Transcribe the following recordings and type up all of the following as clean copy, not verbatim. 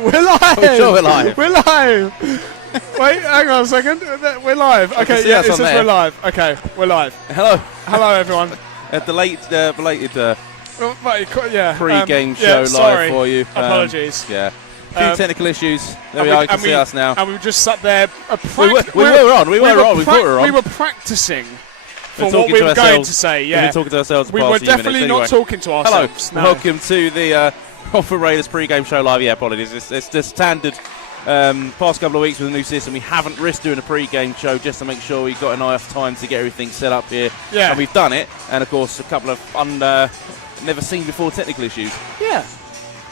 We're live. I'm sure we're live. We're live. Wait, hang on a second. We're live. Okay, yeah, it says we're live. Okay, we're live. Hello, everyone. Belated Yeah, pre-game show live for you. Apologies. Yeah. A few technical issues. There we are. You can see us now. And we just sat there. We were on. We were practicing for what we were going to say. Yeah. We've been talking to ourselves. We were definitely not talking to ourselves. Hello. No. Welcome to the Romford Raiders pre-game show live. Yeah, apologies. It's the standard. Past couple of weeks with the new system, we haven't risked doing a pre-game show just to make sure we got enough time to get everything set up here. Yeah. And we've done it. And of course, a couple of never seen before technical issues. Yeah.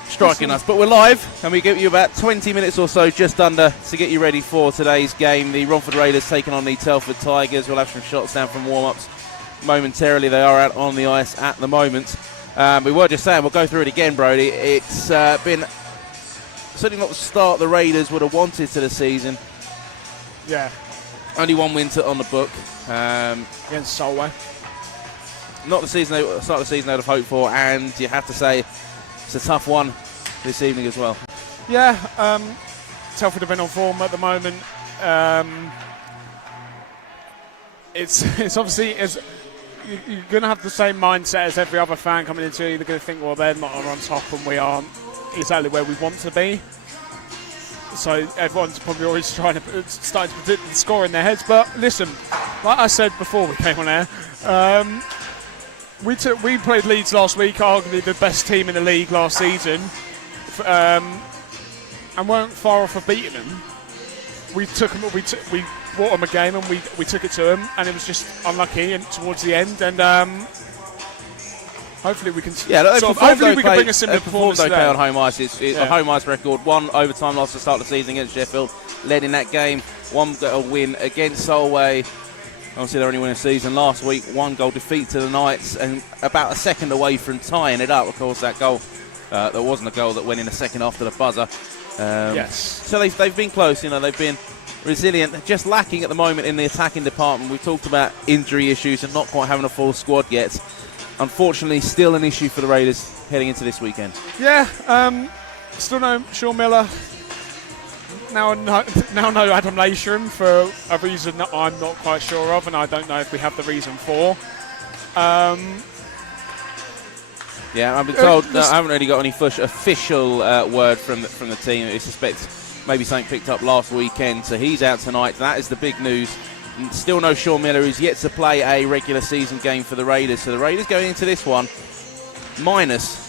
Striking us. But we're live, and we give you about 20 minutes or so, just under, to get you ready for today's game. The Romford Raiders taking on the TELFORD Tigers. We'll have some shots down from warm-ups momentarily. They are out on the ice at the moment. We were just saying, we'll go through it again, Brody. It's been certainly not the start the Raiders would have wanted to the season. Yeah. Only one win on the book. Against Solway. Not the start of the season I'd have hoped for, and you have to say it's a tough one this evening as well. Yeah, Telford have been on form at the moment. It's obviously you're going to have the same mindset as every other fan coming into it. You're going to think, well, they're not on top and we aren't exactly where we want to be. So everyone's probably always starting to predict the score in their heads. But listen, like I said before we came on air, we played Leeds last week, arguably the best team in the league last season, and weren't far off of beating them. We brought them a game and we took it to them, and it was just unlucky and towards the end. And hopefully we can. Yeah, hopefully we can bring a similar performance okay today. On home ice. It's a home ice record. One overtime loss to start the season against Sheffield, led in that game. One goal win against Solway. Obviously, they're only winning the season last week. 1 goal defeat to the Knights, and about a second away from tying it up. Of course, that goal that wasn't a goal that went in a second after the buzzer. Yes. So they've been close. They've been resilient. Just lacking at the moment in the attacking department. We've talked about injury issues and not quite having a full squad yet. Unfortunately, still an issue for the Raiders heading into this weekend. Yeah. Still no Sean Miller. Now no Adam Laishram for a reason that I'm not quite sure of, and I don't know if we have the reason for. Yeah, I've been told. I haven't really got any official word from the team. I suspect maybe something picked up last weekend, so he's out tonight. That is the big news. And still no Sean Miller, who's yet to play a regular season game for the Raiders. So the Raiders going into this one minus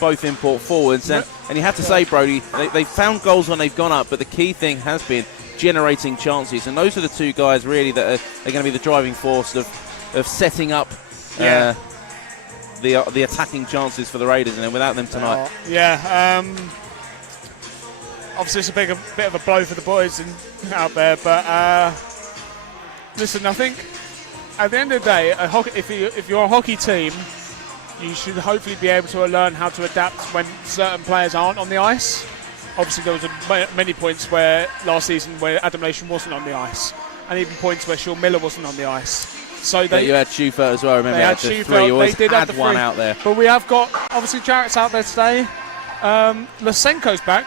both import forwards, and you have to say, Brody, they've found goals when they've gone up, but the key thing has been generating chances, and those are the two guys really that are going to be the driving force of setting up the attacking chances for the Raiders, and without them tonight. Obviously it's a bit of a blow for the boys out there, but listen, I think at the end of the day, if you're a hockey team, you should hopefully be able to learn how to adapt when certain players aren't on the ice. Obviously, there was many points where last season where Adam Laishram wasn't on the ice, and even points where Sean Miller wasn't on the ice. So you had Schufert as well. Remember, they had the Schufert. three. You always they did had have one out there. But we have got obviously Jarrett's out there today. Lysenko's back.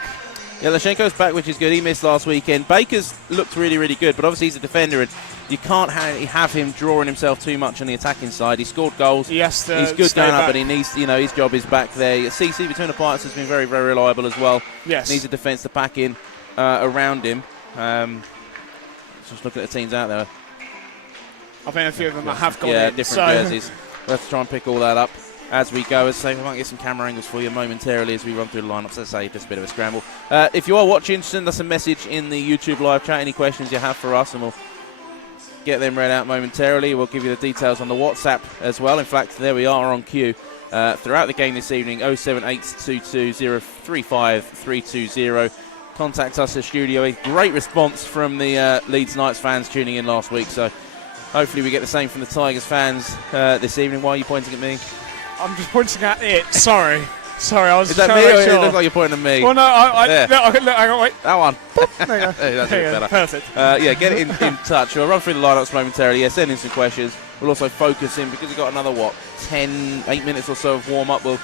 Yeah, Lysenko's back, which is good. He missed last weekend. Baker's looked really, really good, but obviously he's a defender, and you can't have him drawing himself too much on the attacking side. He scored goals. He's good going up, but he needs, his job is back there. CC between the Pirates has been very, very reliable as well. Yes. Needs a defence to pack in around him. Just looking at the teams out there. I think a few of them have gone in. Different jerseys. We'll have to try and pick all that up as we go. As I say, we might get some camera angles for you momentarily as we run through the lineups. As I say, just a bit of a scramble. If you are watching, send us a message in the YouTube live chat. Any questions you have for us, and we'll get them read out momentarily. We'll give you the details on the WhatsApp as well. In fact, there we are on cue throughout the game this evening. 07822035320. Contact us at studio. A great response from the Leeds Knights fans tuning in last week. So hopefully we get the same from the Tigers fans this evening. Why are you pointing at me? I'm just pointing at it. Sorry, I was. Is that me, or it looks like you're pointing at me? Well, no, look, hang on, wait. That one. There you go. Hey, that's there you better. Perfect. Get it in touch. We'll run through the lineups momentarily. Yeah, send in some questions. We'll also focus in because we've got another 8 minutes or so of warm up. We'll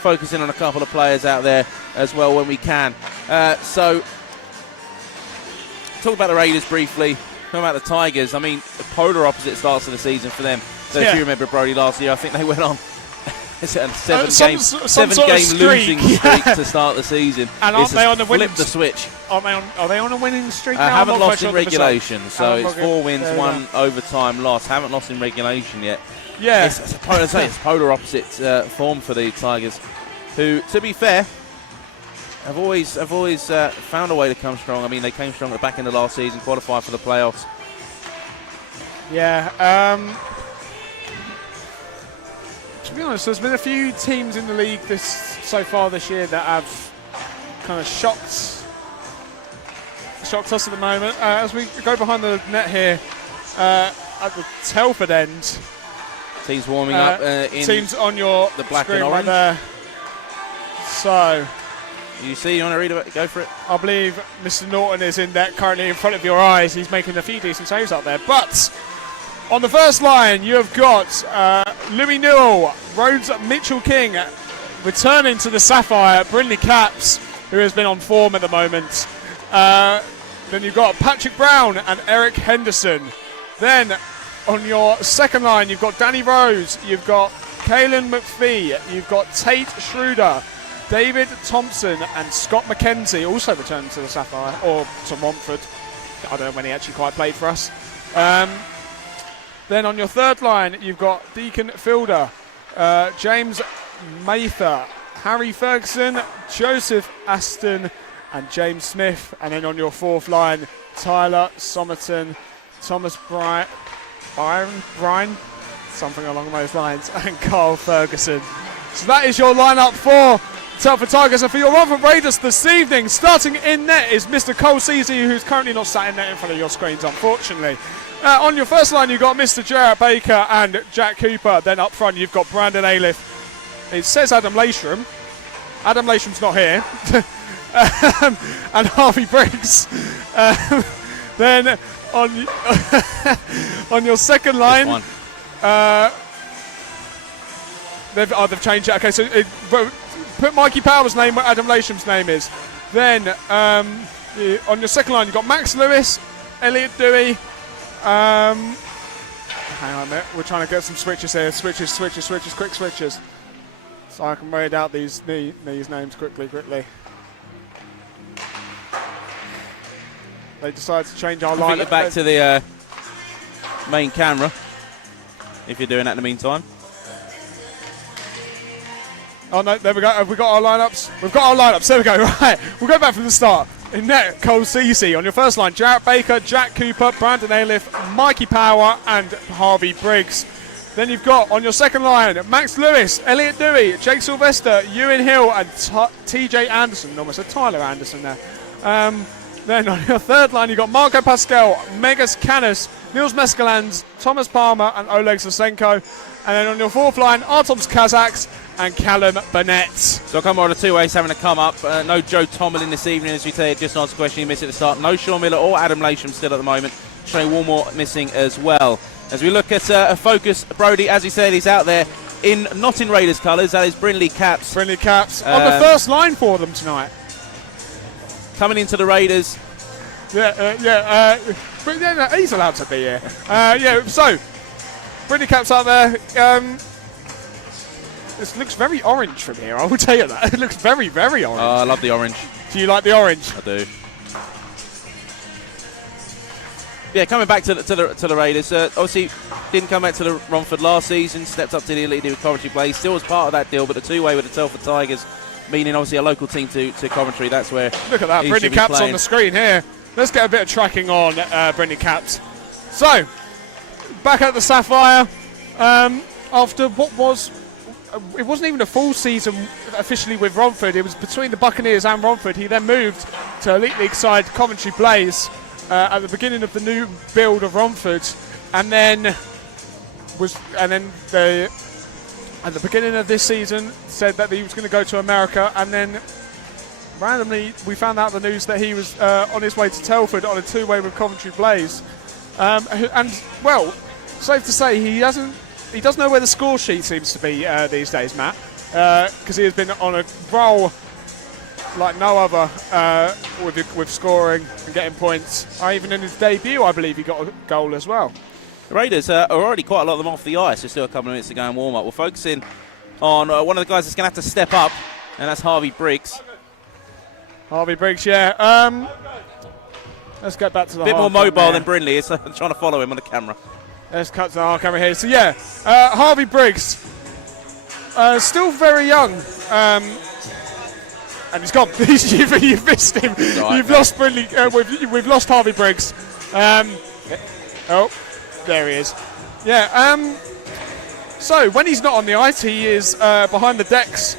focusing on a couple of players out there as well when we can. So, talk about the Raiders briefly. Talk about the Tigers. I mean, the polar opposite starts of the season for them. So if you remember Brody last year, I think they went on a seven-game losing streak to start the season. And aren't they on the winning? Flip the switch. Are they on a winning streak now? Haven't lost in regulation, so it's 4 wins, 1 overtime loss. Haven't lost in regulation yet. Yeah, it's polar opposite form for the Tigers, who, to be fair, have always found a way to come strong. I mean, they came strong at the back end of last season, qualified for the playoffs. Yeah. To be honest, there's been a few teams in the league so far this year that have kind of shocked us at the moment. As we go behind the net here at the Telford end, teams warming up. Teams on your the black screen and orange. right there. So, you want to read about it? Go for it. I believe Mr. Norton is in net currently in front of your eyes. He's making a few decent saves up there, but. On the first line, you have got Louis Newell, Rhodes Mitchell King, returning to the Sapphire, Brindley Caps, who has been on form at the moment. Then you've got Patrick Brown and Eric Henderson. Then on your second line, you've got Danny Rose, you've got Caelan McPhee, you've got Tate Schroeder, David Thompson, and Scott McKenzie, also returning to the Sapphire, or to Romford. I don't know when he actually quite played for us. Then on your third line, you've got Deacon Fielder, James Mather, Harry Ferguson, Joseph Aston, and James Smith. And then on your fourth line, Tyler Somerton, Thomas Bryan, something along those lines, and Carl Ferguson. So that is your lineup for Telford Tigers. And for your Romford Raiders this evening, starting in net is Mr. Cole Ceasy, who's currently not sat in net in front of your screens, unfortunately. On your first line, you've got Mr. Jarrett Baker and Jack Cooper. Then up front, you've got Brandon Aliff. It says Adam Layshram. Adam Laysham's not here. And Harvey Briggs. Then on on your second line, they've changed it. Okay, so put Mikey Power's name where Adam Laysham's name is. Then on your second line, you've got Max Lewis, Elliot Dewey. Hang on a minute, we're trying to get some switches here. Switches, quick switches. So I can read out these names quickly. They decided to change our line. Get back to the main camera, if you're doing that in the meantime. Oh no, there we go. Have we got our lineups? We've got our lineups. There we go. Right, we'll go back from the start. In net, Cole Ceasy. On your first line, Jarrett Baker, Jack Cooper, Brandon Aliff, Mikey Power, and Harvey Briggs. Then you've got on your second line, Max Lewis, Elliot Dewey, Jake Sylvester, Ewan Hill, and TJ Anderson. Almost a Tyler Anderson there. Then on your third line, you've got Marco Pascal, Megas Canis, Niels Mescalans, Thomas Palmer, and Oleg Zasenko. And then on your fourth line, Artoms Kazaks and Callum Burnett. So come on, the two-ways having to come up. No Joe Tomlin this evening, as we said, just answered the question he missed at the start. No Sean Miller or Adam Laysham still at the moment. Trey Walmore missing as well. As we look at a focus, Brody, as he said, he's out there not in Raiders colours. That is Brindley Caps. Brindley Caps on the first line for them tonight. Coming into the Raiders. But he's allowed to be here. So Brindley Caps out there. This looks very orange from here, I will tell you that. It looks very, very orange. I love the orange. Do you like the orange? I do. Yeah, coming back to the Raiders. Obviously, didn't come back to the Romford last season. Stepped up to the Elite with Coventry Blaze. Still was part of that deal, but the two-way with the Telford Tigers, meaning obviously a local team to Coventry. That's where. Look at that, Brindley Caps on the screen here. Let's get a bit of tracking on Brindley Caps. So, back at the Sapphire, after what was. It wasn't even a full season officially with Romford. It was between the Buccaneers and Romford. He then moved to Elite League side Coventry Blaze at the beginning of the new build of Romford, and then at the beginning of this season said that he was going to go to America, and then randomly we found out the news that he was on his way to Telford on a two-way with Coventry Blaze, and well, safe to say he doesn't know where the score sheet seems to be these days, Matt. because he has been on a roll like no other with scoring and getting points. Even in his debut, I believe he got a goal as well. The Raiders are already quite a lot of them off the ice. There's still a couple of minutes to go in warm-up. We're focusing on one of the guys that's going to have to step up, and that's Harvey Briggs. Harvey Briggs, yeah. Let's get back to the bit more mobile than Brindley is. I'm trying to follow him on the camera. Let's cut to the hard camera here. So, yeah, Harvey Briggs, still very young. And he's gone. You've missed him. Right, you've lost Brindley. We've lost Harvey Briggs. Oh, there he is. Yeah. So when he's not on the ice, he is behind the decks,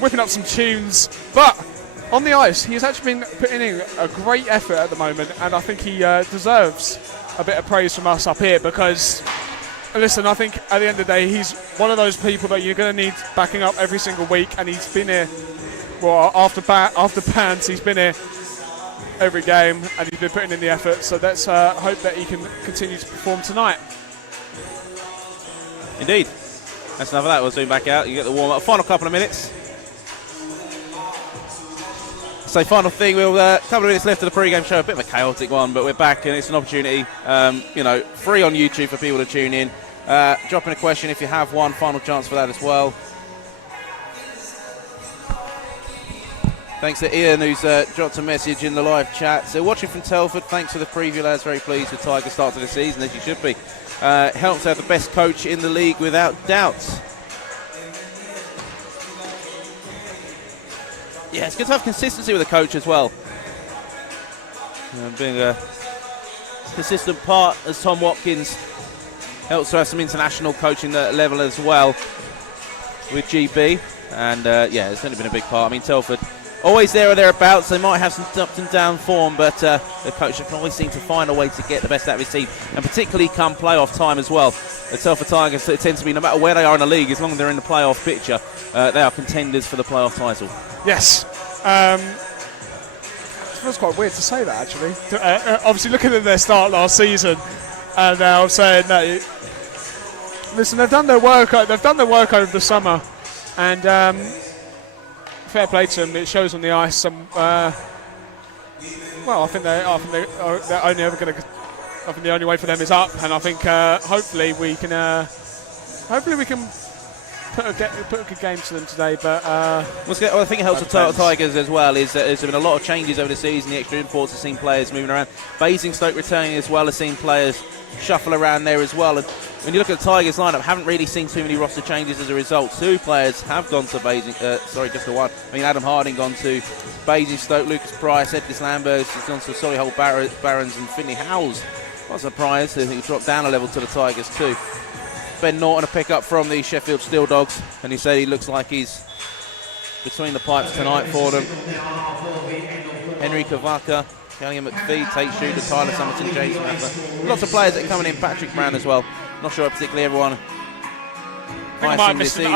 whipping up some tunes. But on the ice, he has actually been putting in a great effort at the moment, and I think he deserves a bit of praise from us up here because, listen, I think at the end of the day, he's one of those people that you're going to need backing up every single week, and he's been here. Well, after Pants, he's been here every game, and he's been putting in the effort. So let's hope that he can continue to perform tonight. Indeed. That's enough of that. We'll zoom back out. You get the warm-up. Final couple of minutes. So final thing, we'll couple of minutes left of the pre-game show. A bit of a chaotic one, but we're back, and it's an opportunity, free on YouTube for people to tune in. Drop in a question if you have one. Final chance for that as well. Thanks to Ian, who's dropped a message in the live chat. So watching from Telford, thanks for the preview, lads. Very pleased with Tigers' start to the season, as you should be. Helps to have the best coach in the league, without doubt. Yeah, it's good to have consistency with a coach as well. Being a consistent part, as Tom Watkins helps to have some international coaching level as well with GB. And yeah, it's only been a big part. I mean, Telford, always there or thereabouts. They might have some up and down form, but the coach can always seem to find a way to get the best out of his team, and particularly come playoff time as well. The Telford Tigers tend to be, no matter where they are in the league, as long as they're in the playoff picture, they are contenders for the playoff title. Yes. It feels quite weird to say that, actually. Obviously, looking at their start last season, and now saying that. Listen, they've done their work. They've done their work over the summer, and fair play to them. It shows on the ice. Well, I think they're only ever going to. I think the only way for them is up, and I think hopefully we can put a good game to them today. But I think it helps the Tigers as well is that there's been a lot of changes over the season. The extra imports have seen players moving around. Basingstoke returning as well, has seen players shuffle around there as well. And when you look at the Tigers lineup, haven't really seen too many roster changes as a result. Two players have gone to just the one. I mean, Adam Harding gone to Basingstoke, Lucas Price, Edgar Lambert has gone to Solihull Barons, and Finley Howells. What a surprise, I think he dropped down a level to the Tigers too. Ben Norton, a pick-up from the Sheffield Steel Dogs, and he said he looks like he's between the pipes tonight for them. Henry Kavaka, Kelly McPhee, Tate Shooter, Tyler Summerton, James Mather. Lots of players that are coming in. Patrick Brown as well. Not sure particularly everyone. I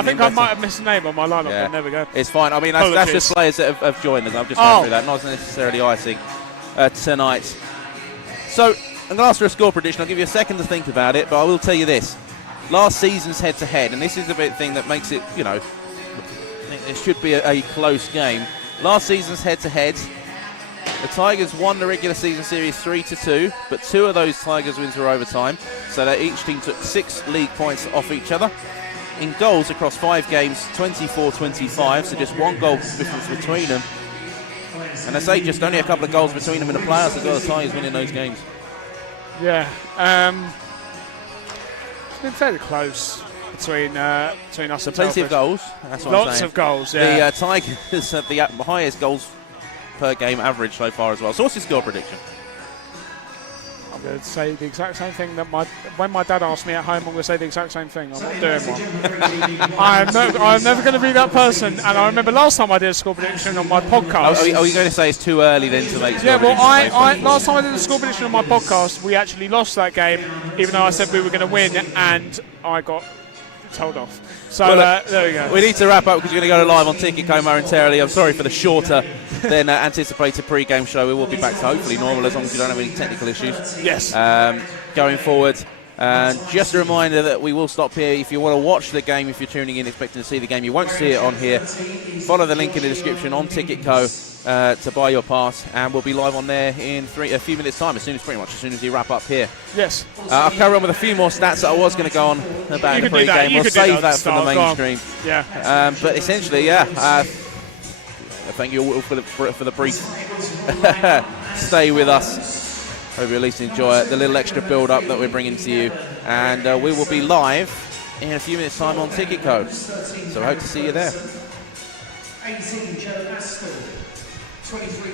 think I might have missed a name on my lineup, but there we go. It's fine. I mean, that's just players that have joined us. I've just gone through that. Not necessarily icing tonight. So, I'm going to ask for a score prediction. I'll give you a second to think about it, but I will tell you this. Last season's head-to-head, and this is the bit thing that makes it, I think it should be a close game. Last season's head-to-head, the Tigers won the regular season series 3-2, but two of those Tigers wins were overtime, so that each team took 6 league points off each other. In goals across 5 games, 24-25, so just 1 goal difference between them. And I say just only a couple of goals between them in the playoffs as well, the Tigers winning those games. Yeah, it's been fairly close between us and plenty Telford. of goals. That's what Lots I'm saying. of goals, yeah. The Tigers have the highest goals per game average so far as well. So what's your score prediction? I'm going to say the exact same thing that when my dad asked me at home, I'm going to say the exact same thing. I'm not doing one. I'm never going to be that person. And I remember last time I did a score prediction on my podcast. Are you going to say it's too early then to make score Yeah, well, last time I did a score prediction on my podcast, we actually lost that game, even though I said we were going to win, and I got told off. So there we go. We need to wrap up because we're going to go live on Ticket.co momentarily. I'm sorry for the shorter than anticipated pre-game show. We will be back to hopefully normal as long as you don't have any technical issues. Yes. Going forward. And just a reminder that we will stop here. If you want to watch the game, if you're tuning in expecting to see the game, you won't see it on here. Follow the link in the description on TicketCo to buy your pass, and we'll be live on there in a few minutes' time, pretty much as soon as we wrap up here. Yes. I'll carry on with a few more stats that I was going to go on about the pre-game. We'll save that for the mainstream. Yeah. But essentially, thank you all for the brief stay with us. Hope you at least enjoy it, the little extra build-up that we're bringing to you. And we will be live in a few minutes' time on TicketCo. So I hope to see you there. 18, Joe Aston. 23,